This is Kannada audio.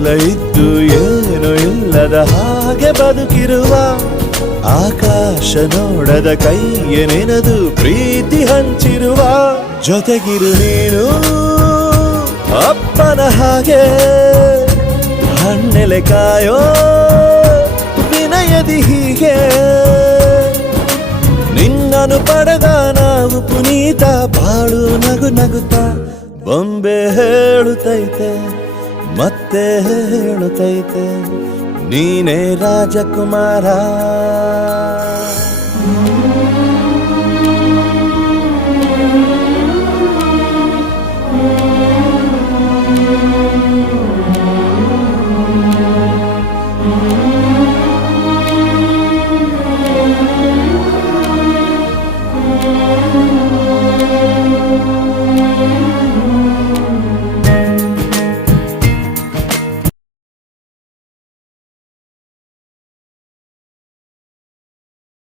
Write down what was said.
ಎಲ್ಲ ಇದ್ದು ಏನು ಇಲ್ಲದ ಹಾಗೆ ಬದುಕಿರುವ ಆಕಾಶ ನೋಡದ ಕೈಯ ನೆನೆದು ಪ್ರೀತಿ ಹಂಚಿರುವ ಜೊತೆಗಿರು ನೀನು ಅಪ್ಪನ ಹಾಗೆ ಹಣ್ಣೆಲೆ ಕಾಯೋ ವಿನಯದಿ ಹೀಗೆ ನಿನ್ನನು ಪಡೆದ ನಾವು ಪುನೀತ ಬಾಳು ನಗು ನಗುತ್ತಾ ಬೊಂಬೆ ಹೇಳುತ್ತೈತೆ ಮತ್ತೆ ಹೇಳುತ್ತೈತೆ ನೀನೇ ರಾಜಕುಮಾರ.